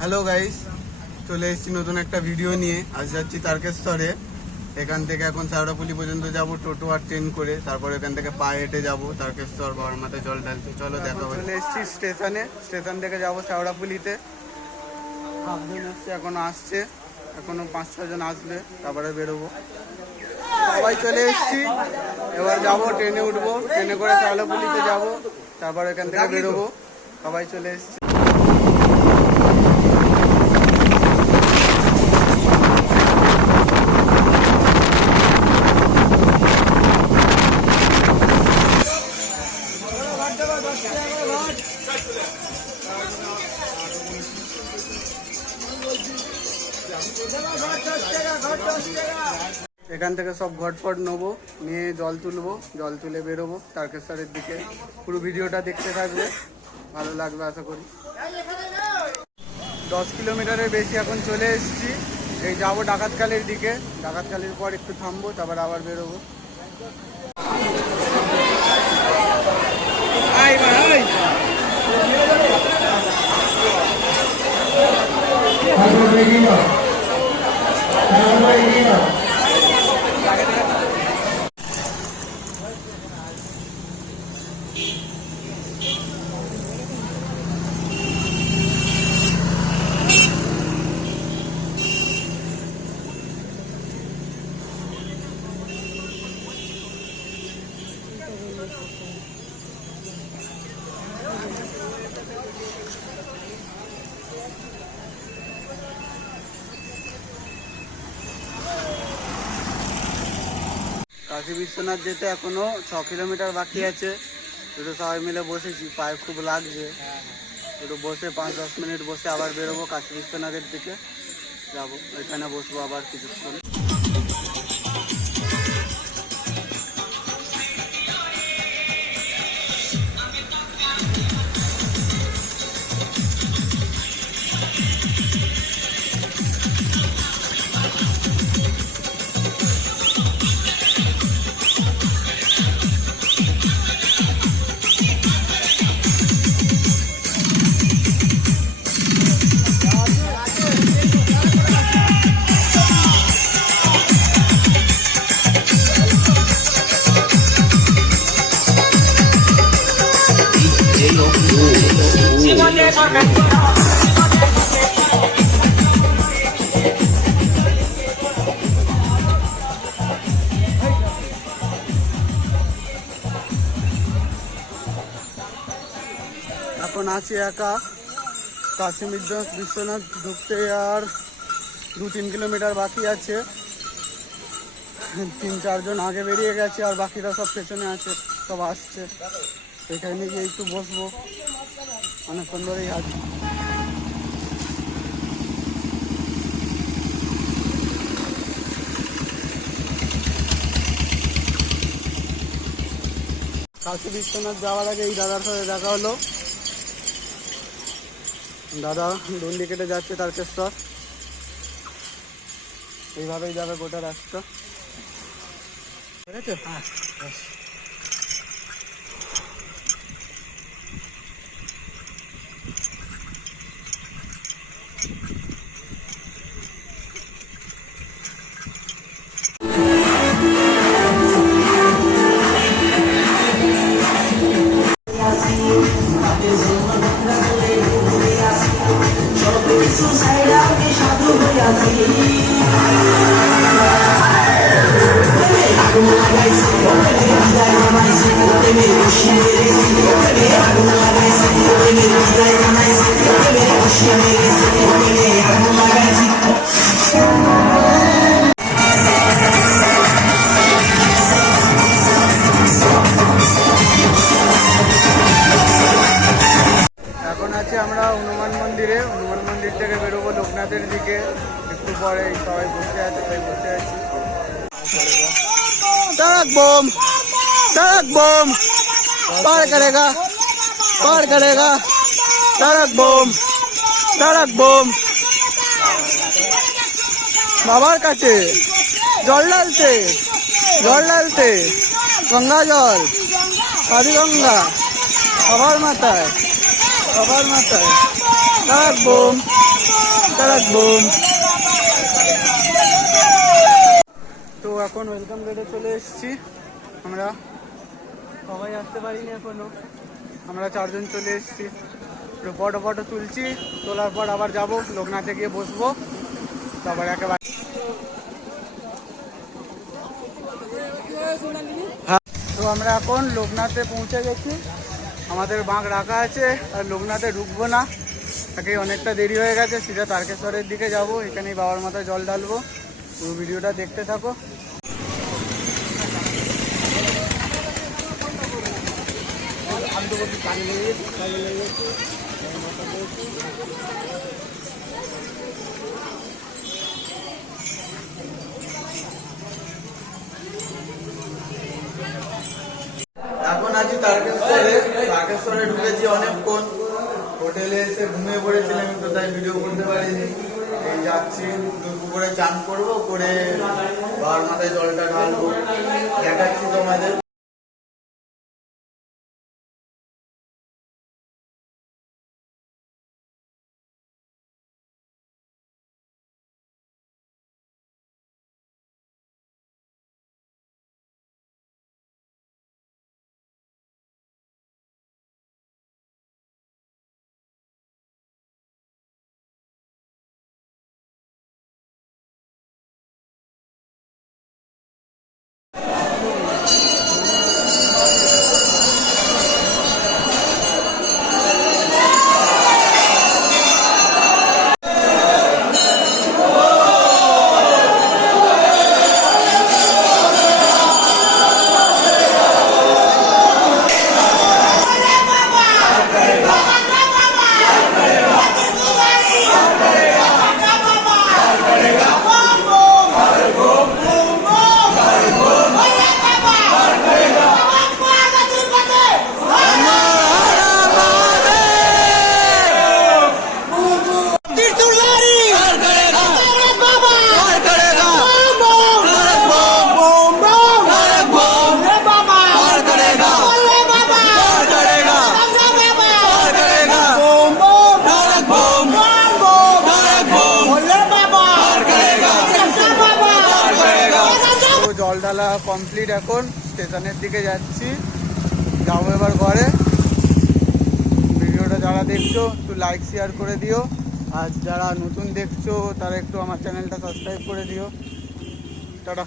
Hello guys, চলে এসেছি নতুন একটা ভিডিও নিয়ে। আজ যাচ্ছি তারকেশ্বরে। এখান থেকে এখন শ্যাওড়াফুলি পর্যন্ত যাব টোটো আর ট্রেন করে, তারপর এখান থেকে পায়ে হেঁটে যাবো তারকেশ্বর বাবার মাথায় জল ঢালতে। চলো দেখা হবে। চলে এসেছি স্টেশন থেকে যাবো শ্যাওড়াফুলিতে। সাতজন এসছে, এখনো আসছে, এখনো 5-6 জন আসবে, তারপরে বেরোবো। সবাই চলে এসেছি, এবার যাবো, ট্রেনে উঠবো, ট্রেনে করে শ্যাওড়াফুলিতে যাবো, তারপর এখান থেকে বেরোবো। সবাই চলে এসেছি। এখান থেকে সব ঘটফট নেবো, নিয়ে জল তুলবো, জল তুলে বেরোবো তারকেশ্বরের দিকে। পুরো ভিডিওটা দেখতে থাকবে, ভালো লাগবে আশা করি। 10 কিলোমিটারের বেশি এখন চলে এসেছি। এই যাবো ডাকাতখালির দিকে, ডাকাতখালির পর একটু থামবো, তারপর আবার বেরোবো। কাশী বিশ্বনাথ যেতে এখনো 6 কিলোমিটার বাকি আছে। দুটো সবাই মিলে বসেছি, পায়ে খুব লাগছে। একটু বসে 5-10 মিনিট বসে আবার বেরোবো কাশী বিশ্বনাথের দিকে যাবো। ওইখানে বসবো আবার কিছুক্ষণ। এখন আছি একা। কাশী বিশ্বনাথ ঢুকতে আর 2-3 কিলোমিটার বাকি আছে। 3-4 জন আগে বেরিয়ে গেছে, আর বাকিরা সব পেছনে আছে, সব আসছে। এখানে গিয়ে একটু বসবো, অনেকক্ষণ ধরেই আছি। কাশী বিশ্বনাথ যাওয়ার আগে এই দাদার সাথে দেখা হলো। দাদা ডন্ডি কেটে যাচ্ছে তারকেশ্বর, এইভাবেই যাবে গোটা রাস্তা। ঠিক আছে, হ্যাঁ। এখন আছি আমরা হনুমান মন্দিরে। হনুমান মন্দির থেকে বেরোবো লোকনাথের দিকে একটু পরে। সবাই বসে আছে, তাই বসে আছি। ট্রাক বোম, ট্রাক বোম, পার করেগা, পার করেগা। Truck bomb, truck bomb. বাবার কাছে জল ঢালতে, জল ঢালতে, গঙ্গা জল, আদি গঙ্গা, সবার মাথায়, সবার মাথায়। ট্রাক বোম, তো এখন ওয়েলকাম গেটে চলে এসেছি আমরা, সবাই আসতে পারিনি এখনো, আমরা 4 জন চলে এসেছি। ফটো তুলছি, তোলার পর আবার যাব লোকনাথে গিয়ে বসবো, তারপর একেবারে তো আমরা এখন লোকনাথে পৌঁছে গেছি। আমাদের বাঁক রাখা আছে, আর লোকনাথে ঢুকবো না, তাকে অনেকটা দেরি হয়ে গেছে, সিধা তারকেশ্বরের দিকে যাব, এখানেই বাবার মাথায় জল ঢালবো। পুরো ভিডিওটা দেখতে থাকো। এখন আছি তারকেশ্বরে ঢুকেছি অনেকক্ষণ, হোটেলে এসে ঘুমিয়ে পড়েছিলাম তো, তাই ভিডিও করতে পারিনি। এই যাচ্ছি, পুকুরে চান করবো, করে বাবার মাথায় জলটা ঢালবো, দেখাচ্ছি তোমাদের। জল ঢালা কমপ্লিট, এখন স্টেশনের দিকে যাচ্ছি, যাবো এবার ঘরে। ভিডিওটা যারা দেখছো একটু লাইক শেয়ার করে দিও, আর যারা নতুন দেখছো তারা একটু আমার চ্যানেলটা সাবস্ক্রাইব করে দিও। টাটা।